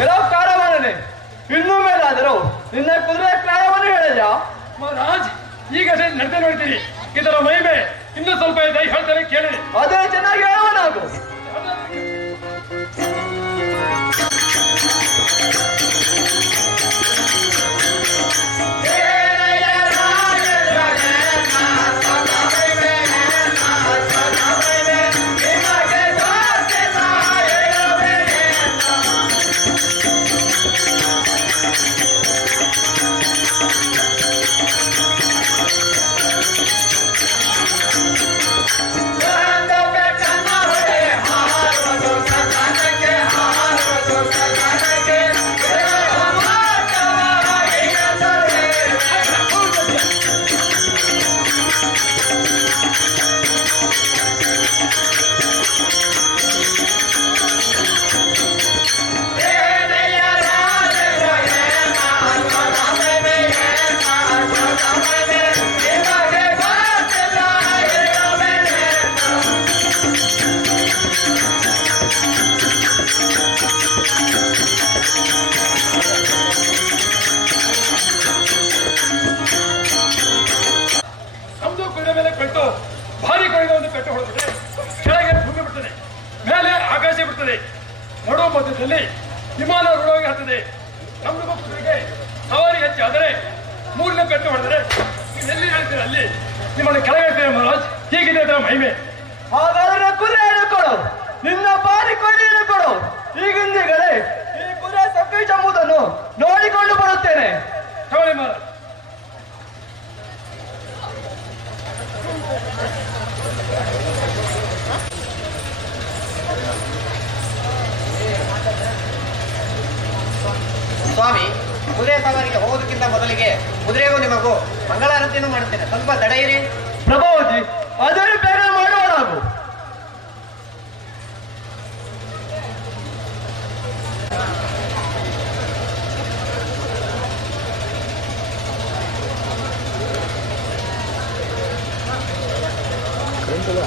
ಎಲ್ಲೋ ಕಾರವಾರನೆ ಇನ್ನೂ ಮೇಲಾದರೂ ನಿನ್ನ ಕುದುರೆ ಪ್ರಾಯವನ್ನು ಹೇಳಿದ ಮಹಾರಾಜ್. ಈಗ ನಡೆದೇ ನೋಡ್ತೀರಿ, ಇದರ ಮಹಿಮೆ ಇನ್ನೂ ಸ್ವಲ್ಪ ಇದೆ, ಹೇಳ್ತಾರೆ ಕೇಳಿ. ಅದೇ ಚೆನ್ನಾಗಿ ಹೇಳುವ ನಾವು. ಭಾರಿ ಕೊಡುಗೆ ಒಂದು ಪೆಟ್ಟು ಹೊಡೆದರೆ ಕೆಳಗೆ ಭೂಮಿ ಬಿಡ್ತದೆ, ಮೇಲೆ ಆಕಾಶ ಬಿಡ್ತದೆ, ನಡುವ ಮಧ್ಯದಲ್ಲಿ ವಿಮಾನ ರೂಢವಾಗಿ ಹತ್ತದೆ. ನಮ್ದು ಕುದುರೆಗೆ ಸವಾರಿ ಹೆಚ್ಚಾದರೆ ಮೂರನೇ ಪೆಟ್ಟು ಹೊಡೆದರೆ ಎಲ್ಲಿ ಹೇಳ್ತೀರ ಅಲ್ಲಿ ನಿಮ್ಮನ್ನು ಕೆಳಗೆ ಹೇಳ್ತೀರ ಮಹಾರಾಜ್. ಹೀಗಿದೆ ಅದರ ಮಹಿಮೆ. ಹಾಗಾದರೆ ಕುದುರೆ ಹಿಡಿದುಕೊಡು, ನಿನ್ನ ಬಾರಿ ಕೊಡಿ ಹಿಡಿದುಕೊಡು. ಈಗಿಂದೀಗಲೇ ಈ ಕುದುರೆ ಸಕ್ಕೈಚಂಬುದನ್ನು ನೋಡಿಕೊಂಡು ಬರುತ್ತೇನೆ. ತಗೊಳ್ಳಿ ಮಹಾರಾಜ್. ಸ್ವಾಮಿ, ಕುದುರೆ ಸವಾರಿಗೆ ಹೋಗೋದಕ್ಕಿಂತ ಮೊದಲಿಗೆ ಕುದುರೆಗೂ ನಿಮಗೂ ಮಂಗಳಾರತಿಯನ್ನು ಮಾಡುತ್ತೇನೆ, ಸ್ವಲ್ಪ ತಡ ಇರಿ. ಪ್ರಭಾವತಿ, ಅದನ್ನು ಬೇಗ ಮಾಡುವ ನಾವು. ಕರೆಂಟ್ ಇಲ್ಲ